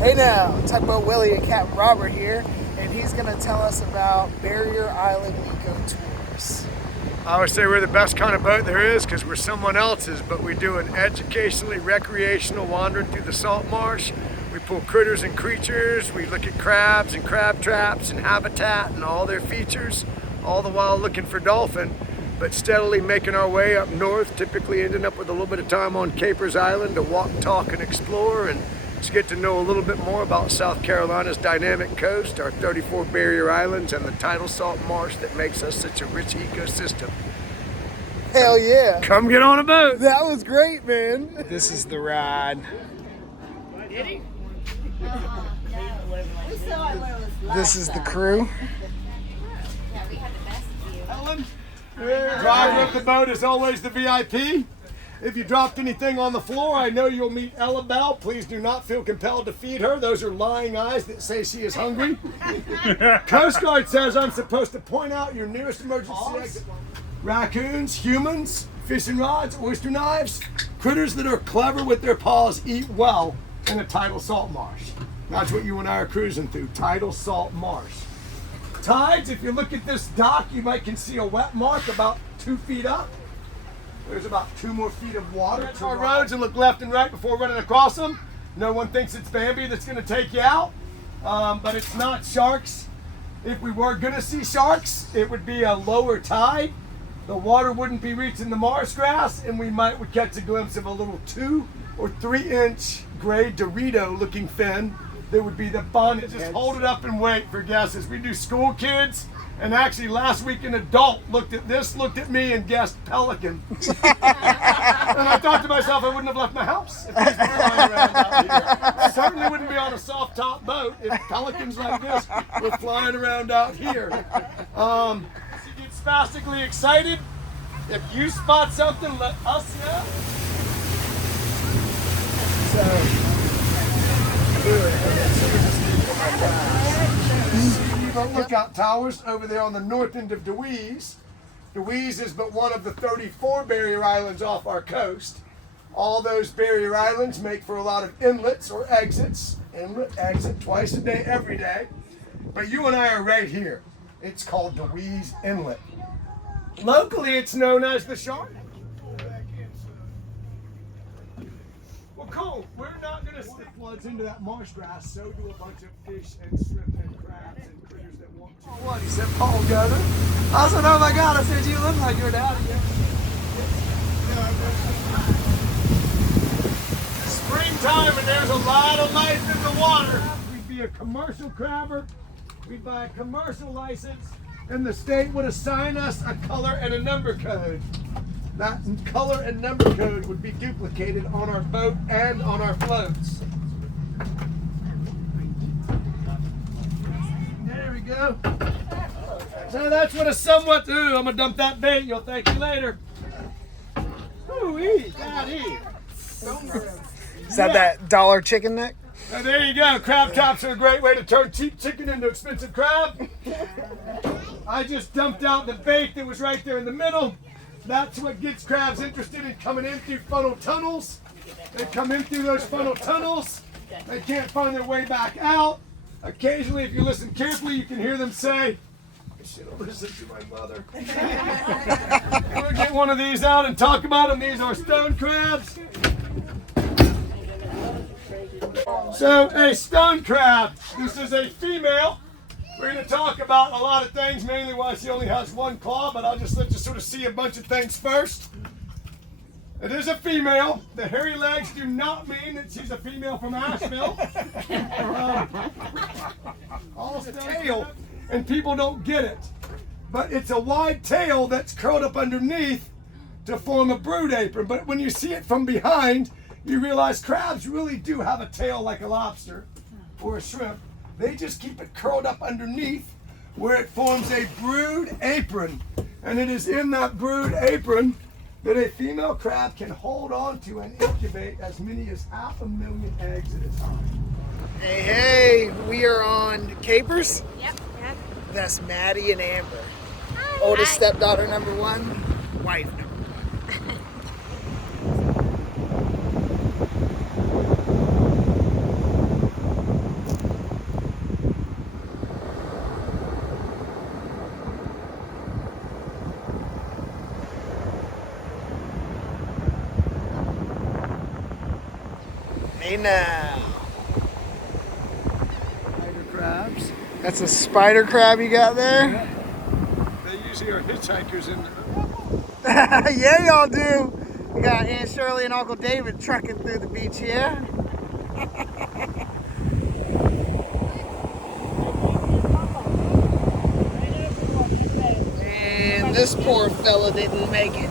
Hey now, Tugboat Willy and Captain Robert here, and he's going to tell us about Barrier Island Eco Tours. I would say we're the best kind of boat there is because we're someone else's, but we do an educationally recreational wandering through the salt marsh. We pull critters and creatures, we look at crabs and crab traps and habitat and all their features, all the while looking for dolphin, but steadily making our way up north, typically ending up with a little bit of time on Capers Island to walk, talk, and explore, and to get to know a little bit more about South Carolina's dynamic coast, our 34 barrier islands, and the tidal salt marsh that makes us such a rich ecosystem. Hell yeah. Come get on a boat. That was great, man. This is the ride. This is the crew. Ellen, driver of the boat is always the VIP. If you dropped anything on the floor, I know you'll meet Ella Bell. Please do not feel compelled to feed her. Those are lying eyes that say she is hungry. Coast Guard says I'm supposed to point out your nearest emergency exit. Raccoons, humans, fishing rods, oyster knives, critters that are clever with their paws eat well in a tidal salt marsh. That's what you and I are cruising through, tidal salt marsh. Tides, if you look at this dock, you might can see a wet mark about 2 feet up. There's about 2 more feet of water. Check our roads and look left and right before running across them. No one thinks it's Bambi that's going to take you out, but it's not sharks. If we were going to see sharks, it would be a lower tide. The water wouldn't be reaching the marsh grass, and we would catch a glimpse of a little 2 or 3 inch gray Dorito looking fin that would be the bonnet. Just hold it up and wait for guesses. We do school kids. And actually, last week an adult looked at this, looked at me, and guessed pelican. And I thought to myself, I wouldn't have left my house if these were flying around out here. Certainly wouldn't be on a soft top boat if pelicans like this were flying around out here. So you get spastically excited. If you spot something, let us know. Lookout towers over there on the north end of Theise. Theise is but one of the 34 barrier islands off our coast. All those barrier islands make for a lot of inlets or exits. Inlet, exit, twice a day, every day. But you and I are right here. It's called Theise Inlet. Locally, it's known as the Shark. Well, cool. We're not going to stick floods into that marsh grass. So do a bunch of fish and shrimp and crabs and critters that want to. What? He said Paul Gunner. I said, oh my God. I said, you look like your daddy. Springtime and there's a lot of life in the water. We'd be a commercial crabber. We'd buy a commercial license, and the state would assign us a color and a number code. That color and number code would be duplicated on our boat and on our floats. There we go. So that's what a somewhat, ooh, I'm gonna dump that bait, you'll thank me later. Ooh-wee, daddy. Is that that dollar chicken neck? Now there you go, crab tops are a great way to turn cheap chicken into expensive crab. I just dumped out the bait that was right there in the middle. That's what gets crabs interested in coming in through funnel tunnels. They come in through those funnel tunnels. They can't find their way back out. Occasionally, if you listen carefully, you can hear them say, I should have listened to my mother. We'll get one of these out and talk about them. These are stone crabs. So, a stone crab. This is a female. We're going to talk about a lot of things, mainly why she only has 1 claw, but I'll just let you sort of see a bunch of things first. It is a female. The hairy legs do not mean that she's a female from Asheville. All tail, and people don't get it. But it's a wide tail that's curled up underneath to form a brood apron. But when you see it from behind, you realize crabs really do have a tail like a lobster or a shrimp. They just keep it curled up underneath where it forms a brood apron. And it is in that brood apron that a female crab can hold on to and incubate as many as 500,000 eggs at a time. Hey, hey, we are on Capers. Yep. That's Maddie and Amber. Hi. Oldest Hi. stepdaughter number 1, wife number 1. Hey now. Tiger crabs. That's a spider crab you got there? They usually are hitchhikers in there. Yeah, y'all do. We got Aunt Shirley and Uncle David trucking through the beach here. And this poor fella didn't make it.